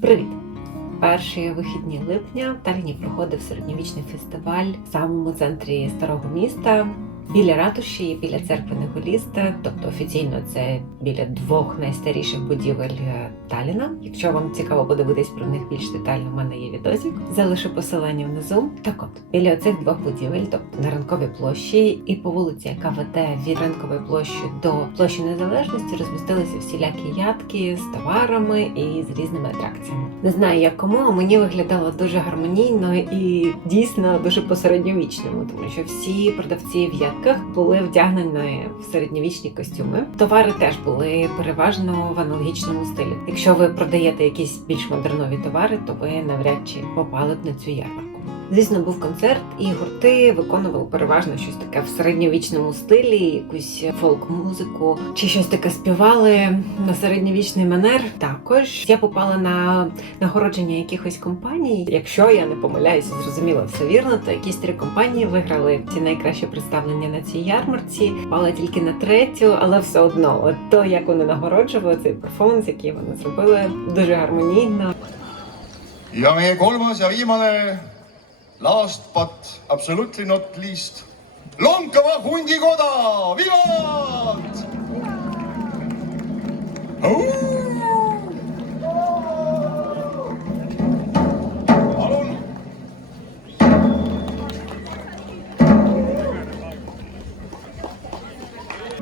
Привіт! Перші вихідні липня в Талліні проходив середньовічний фестиваль в самому центрі старого міста. Біля ратуші, біля церкви Неголіста, тобто офіційно це біля двох найстаріших будівель е, Таліна. Якщо вам цікаво подивитись про них більш детально, в мене є відосик. Залишу посилання внизу. Так от біля цих двох будівель, тобто на ранковій площі і по вулиці, яка веде від ранкової площі до площі Незалежності, розмістилися всілякі ядки з товарами і з різними атракціями. Не знаю, як кому, а мені виглядало дуже гармонійно і дійсно дуже по-середньовічному, тому що всі продавці в були вдягнені в середньовічні костюми. Товари теж були переважно в аналогічному стилі. Якщо ви продаєте якісь більш модернові товари, то ви навряд чи попали б на цю ярмарку. Звісно, був концерт, і гурти виконували переважно щось таке в середньовічному стилі, якусь фолк-музику чи щось таке співали на середньовічний манер. Також я попала на нагородження якихось компаній. Якщо я не помиляюся, зрозуміло все вірно, то якісь три компанії виграли ці найкращі представлення на цій ярмарці. Попала тільки на третю, але все одно, от то як вони нагороджували цей перформанс, який вони зробили, дуже гармонійно. ja meie kolmas ja viimane, last but absolutely not least, Lonkava hundikoda, vivat!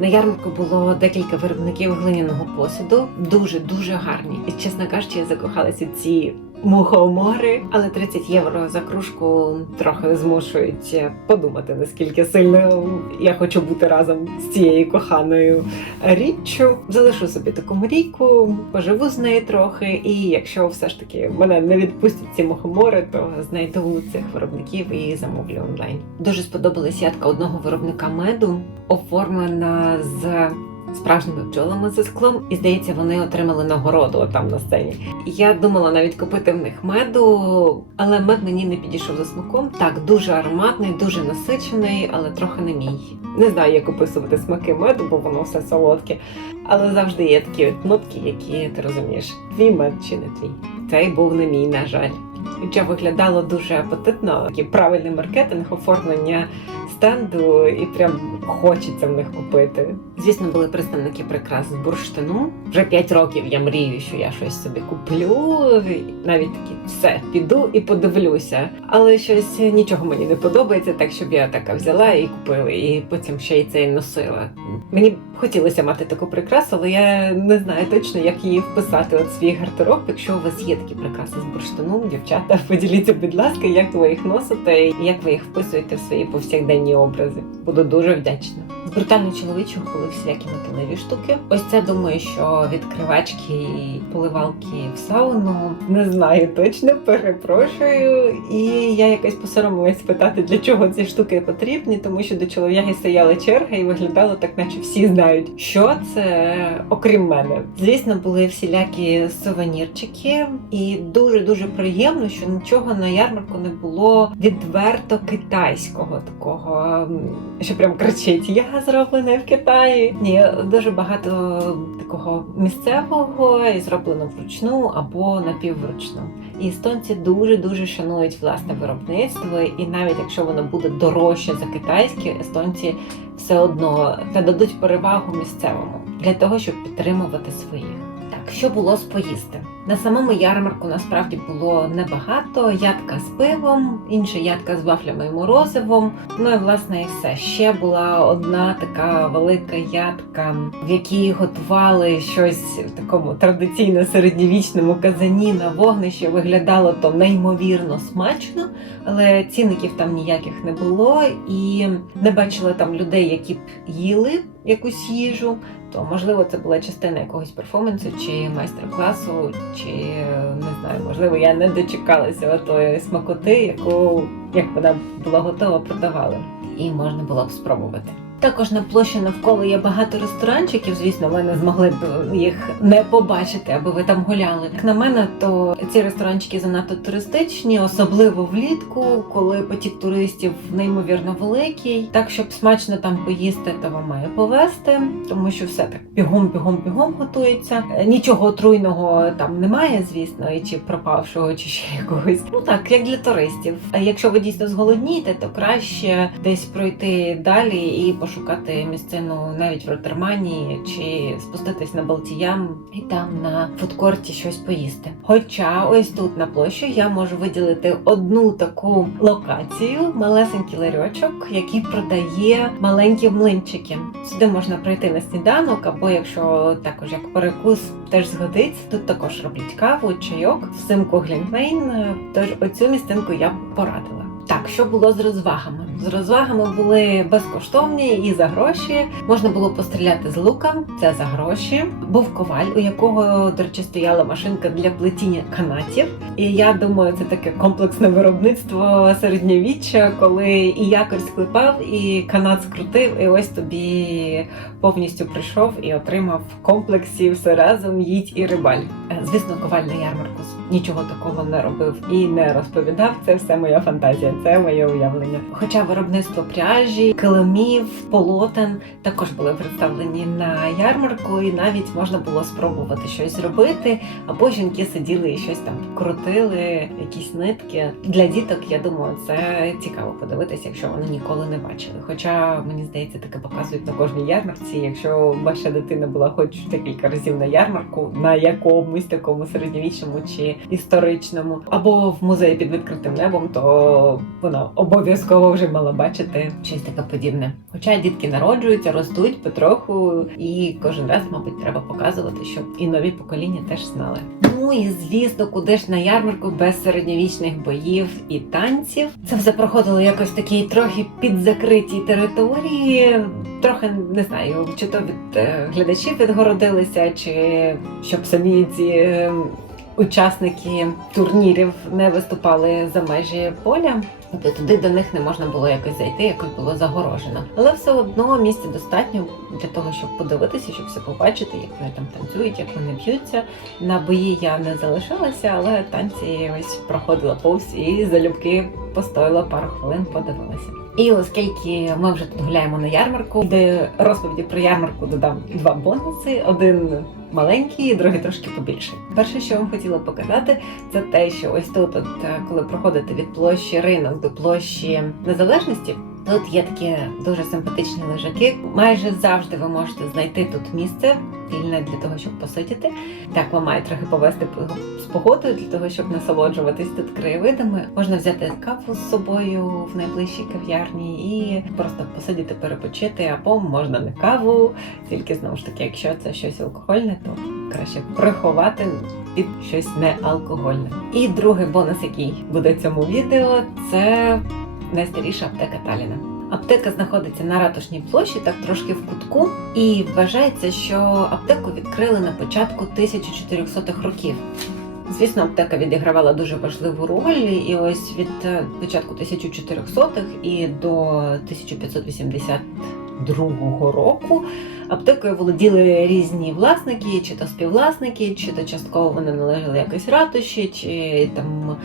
На ярмарку було декілька виробників глиняного посуду, дуже дуже гарні. І чесно кажучи, я закохалася ці мухомори, але 30 євро за кружку трохи змушують подумати, наскільки сильно я хочу бути разом з цією коханою річчю. Залишу собі таку мрійку, поживу з нею трохи. І якщо все ж таки мене не відпустять ці мухомори, то знайду цих виробників і замовлю онлайн. Дуже сподобалась ядка одного виробника меду, оформлена з. Справжніми бджолами за склом, і здається, вони отримали нагороду там на сцені. Я думала навіть купити в них меду, але мед мені не підійшов за смаком. Так, дуже ароматний, дуже насичений, але трохи не мій. Не знаю, як описувати смаки меду, бо воно все солодке. Але завжди є такі от нотки, які ти розумієш, твій мед чи не твій. Цей був не мій, на жаль. Хоча виглядало дуже апетитно, такий правильний маркетинг, оформлення стенду, і прям хочеться в них купити. Звісно, були представники прикрас з бурштину. Вже 5 років я мрію, що я щось собі куплю. Навіть такі все піду і подивлюся. Але щось нічого мені не подобається, так щоб я така взяла і купила, і потім ще й це і носила. Мені хотілося мати таку прикрасу, але я не знаю точно, як її вписати от свій гардероб. Якщо у вас є такі прикраси з бурштину, дівчата, поділіться, будь ласка, як ви їх носите і як ви їх вписуєте в свої повсякденні образи. Буду дуже вдячна. З брутально чоловічого були всілякі металеві штуки. Ось це думаю, що відкривачки і поливалки в сауну. Не знаю точно, перепрошую. І я якось посоромилась спитати, для чого ці штуки потрібні, тому що до чолов'яги стояла черга і виглядало так, наче всі знають, що це окрім мене. Звісно, були всілякі сувенірчики, і дуже дуже приємно, що нічого на ярмарку не було відверто китайського такого, що прям кричить: Я зроблене в Китаї. Ні, дуже багато такого місцевого і зроблено вручну або напіввручну. І естонці дуже дуже шанують власне виробництво, і навіть якщо воно буде дорожче за китайське, естонці все одно нададуть перевагу місцевому для того, щоб підтримувати своїх. Так, що було з поїсти? На самому ярмарку насправді було небагато. Ядка з пивом, інша ядка з вафлями і морозивом. Ну і власне і все. Ще була одна така велика ядка, в якій готували щось в такому традиційно середньовічному казані на вогнищі. Виглядало то неймовірно смачно, але цінників там ніяких не було, і не бачила там людей, які б їли якусь їжу то можливо це була частина якогось перформансу чи майстер-класу, чи не знаю, можливо, я не дочекалася отої смакоти, яку як вона була готова, продавали, і можна було б спробувати. Також на площі навколо є багато ресторанчиків. Звісно, ви не змогли б їх не побачити, аби ви там гуляли. Як на мене, то ці ресторанчики занадто туристичні, особливо влітку, коли потік туристів неймовірно великий. Так, щоб смачно там поїсти, то вам має повести, тому що все так бігом, бігом, бігом готується. Нічого отруйного там немає, звісно, і чи пропавшого, чи ще якогось. Ну так, як для туристів. А якщо ви дійсно зголоднієте, то краще десь пройти далі і пошукати місцину навіть в Ротермані, чи спуститись на Балтіям і там на фудкорті щось поїсти. Хоча ось тут на площі я можу виділити одну таку локацію, малесенький ларьочок, який продає маленькі млинчики. Сюди можна прийти на сніданок, або якщо також як перекус теж згодиться. Тут також роблять каву, чайок, взимку глінтвейн. Тож оцю місцинку я б порадила. Так, що було з розвагами? З розвагами були безкоштовні і за гроші. Можна було постріляти з лука, це за гроші. Був коваль, у якого, до речі, стояла машинка для плетіння канатів. І я думаю, це таке комплексне виробництво середньовіччя, коли і якорь склепав, і канат скрутив, і ось тобі повністю прийшов і отримав в комплексі все разом їдь і рибаль. Звісно, коваль на ярмарку нічого такого не робив і не розповідав. Це все моя фантазія, це моє уявлення. Хоча виробництво пряжі, килимів, полотен також були представлені на ярмарку, і навіть можна було спробувати щось зробити. Або жінки сиділи і щось там крутили, якісь нитки. Для діток, я думаю, це цікаво подивитися, якщо вони ніколи не бачили. Хоча мені здається, таке показують на кожній ярмарці. Якщо ваша дитина була хоч декілька разів на ярмарку, на якомусь такому середньовічному чи історичному, або в музеї під відкритим небом, то вона обов'язково вже мала бачити щось таке подібне. Хоча дітки народжуються, ростуть потроху, і кожен раз, мабуть, треба показувати, щоб і нові покоління теж знали. Ну і звісно, куди ж на ярмарку без середньовічних боїв і танців. Це все проходило якось такій трохи підзакритій території. Трохи не знаю, чи то від е, глядачів відгородилися, чи щоб самі ці. Учасники турнірів не виступали за межі поля, тобто туди до них не можна було якось зайти, якось було загорожено. Але все одно місця достатньо для того, щоб подивитися, щоб все побачити, як вони там танцюють, як вони б'ються. На бої я не залишилася, але танці ось проходила повз і залюбки постояла пару хвилин, подивилася. І оскільки ми вже тут гуляємо на ярмарку, де розповіді про ярмарку додам два бонуси: один маленький, другий трошки побільше. Перше, що я вам хотіла показати, це те, що ось тут, от, е, коли проходите від площі ринок до площі незалежності. Тут є такі дуже симпатичні лежаки. Майже завжди ви можете знайти тут місце вільне для того, щоб посидіти. Так, вам має трохи повести з погодою для того, щоб насолоджуватись тут краєвидами. Можна взяти каву з собою в найближчій кав'ярні і просто посидіти, перепочити, або можна не каву, тільки знову ж таки, якщо це щось алкогольне, то краще приховати під щось неалкогольне. І другий бонус, який буде в цьому відео, це найстаріша аптека Таліна. Аптека знаходиться на ратушній площі, так трошки в кутку, і вважається, що аптеку відкрили на початку 1400-х років. Звісно, аптека відігравала дуже важливу роль, і ось від е, початку 1400-х і до 1582 року аптекою володіли різні власники, чи то співвласники, чи то частково вони належали якось ратуші, чи там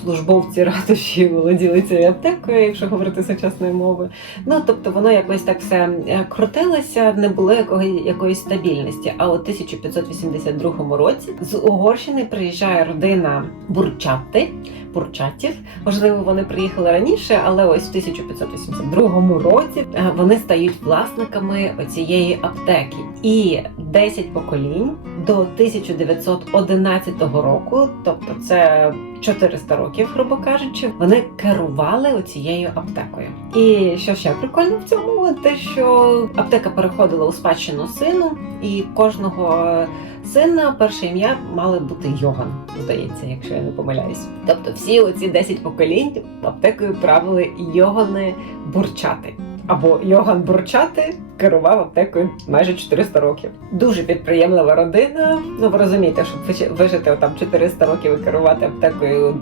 службовці ратуші володіли цією аптекою, якщо говорити сучасною мовою. Ну тобто воно якось так все е, крутилося, не було якого, якоїсь стабільності. А у 1582 році з Угорщини приїжджає родина Бурчати, Бурчатів. Можливо, вони приїхали раніше, але ось в 1582 році е, вони стають власниками оцієї аптеки. І 10 поколінь до 1911 року, тобто це 400 років, грубо кажучи, вони керували оцією аптекою. І що ще прикольно в цьому, те, що аптека переходила у спадщину сину, і кожного сина перше ім'я мали бути Йоган, здається, якщо я не помиляюсь. Тобто всі оці 10 поколінь аптекою правили Йогани Бурчати. Або Йоган Бурчати керував аптекою майже 400 років. Дуже підприємлива родина. Ну ви розумієте, щоб вижити там 400 років і керувати аптекою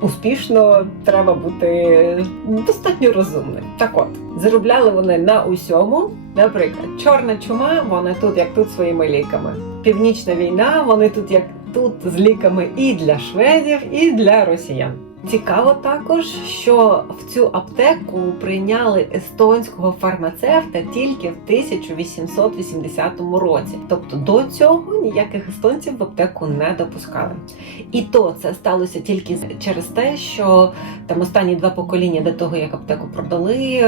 успішно, треба бути достатньо розумним. Так от, заробляли вони на усьому. Наприклад, чорна чума, вони тут як тут своїми ліками. Північна війна, вони тут як тут з ліками і для шведів, і для росіян. Цікаво також, що в цю аптеку прийняли естонського фармацевта тільки в 1880 році. Тобто до цього ніяких естонців в аптеку не допускали. І то це сталося тільки через те, що там останні два покоління до того, як аптеку продали,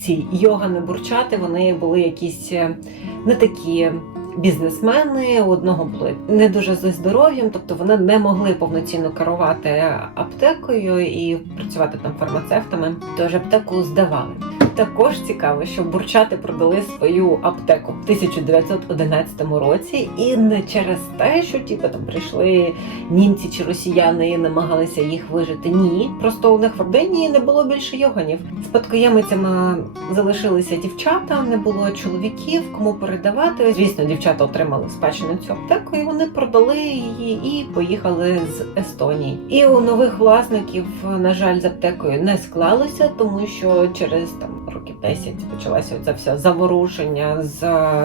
ці йогани бурчати, вони були якісь е, не такі. Бізнесмени у одного були не дуже зі здоров'ям, тобто вони не могли повноцінно керувати аптекою і працювати там фармацевтами. Тож аптеку здавали. Також цікаво, що бурчати продали свою аптеку в 1911 році, і не через те, що типу, там прийшли німці чи росіяни і намагалися їх вижити. Ні, просто у них в родині не було більше йоганів. Спадкоємицями залишилися дівчата, не було чоловіків, кому передавати. Звісно, дівчата отримали спадщину цю аптеку, і вони продали її і поїхали з Естонії. І у нових власників, на жаль, з аптекою не склалося, тому що через там років 10 почалося це все заворушення з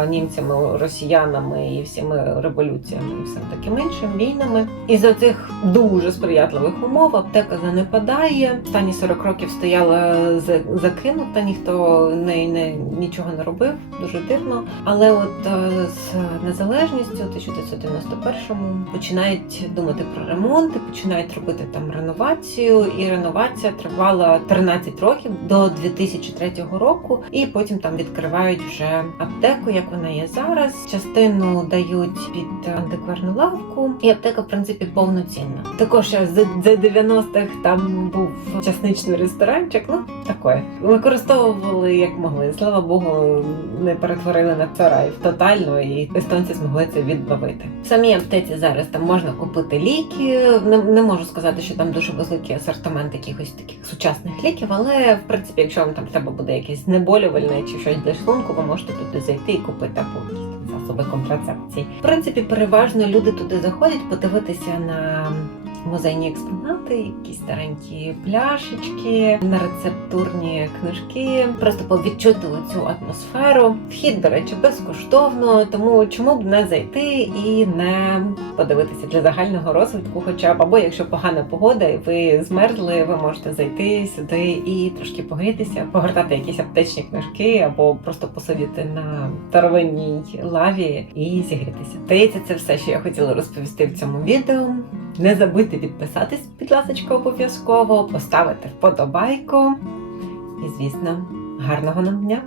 німцями, росіянами і всіми революціями і всім таким іншим війнами. І за цих дуже сприятливих умов аптека занепадає. Останні 40 років стояла за- закинута, ніхто не, не нічого не робив, дуже дивно. Але от е, з незалежністю, у 1991-му, починають думати про ремонт, і починають робити там реновацію. І реновація тривала 13 років до 2003 року. І потім там відкривають вже аптеку, як вона є зараз. Частину дають під антикварну лавку, і аптека, в принципі, повноцінна. Також ще з з 90-х там був часничний ресторанчик. Ну таке. Використовували як могли. Слава Богу, не перетворили на царай тотально, і естонці змогли це відбавити. В самій аптеці зараз там можна купити ліки. Не, не можу сказати, що там дуже великий асортимент якихось таких сучасних ліків, але в принципі, якщо вам там треба буде якесь знеболювальне чи щось для шлунку, ви можете туди зайти і купити якісь засоби контрацепції. В принципі, переважно люди туди заходять подивитися на музейні експонати, якісь старенькі пляшечки, на рецептурні книжки, просто повідчути цю атмосферу. Вхід, до речі, безкоштовно, тому чому б не зайти і не подивитися для загального розвитку, хоча б або якщо погана погода, і ви змерзли, ви можете зайти сюди і трошки погрітися, погортати якісь аптечні книжки, або просто посидіти на старовинній лаві і зігрітися. Здається, це все, що я хотіла розповісти в цьому відео. Не забудьте підписатись, будь ласка, обов'язково, поставити вподобайку. І, звісно, гарного нам дня!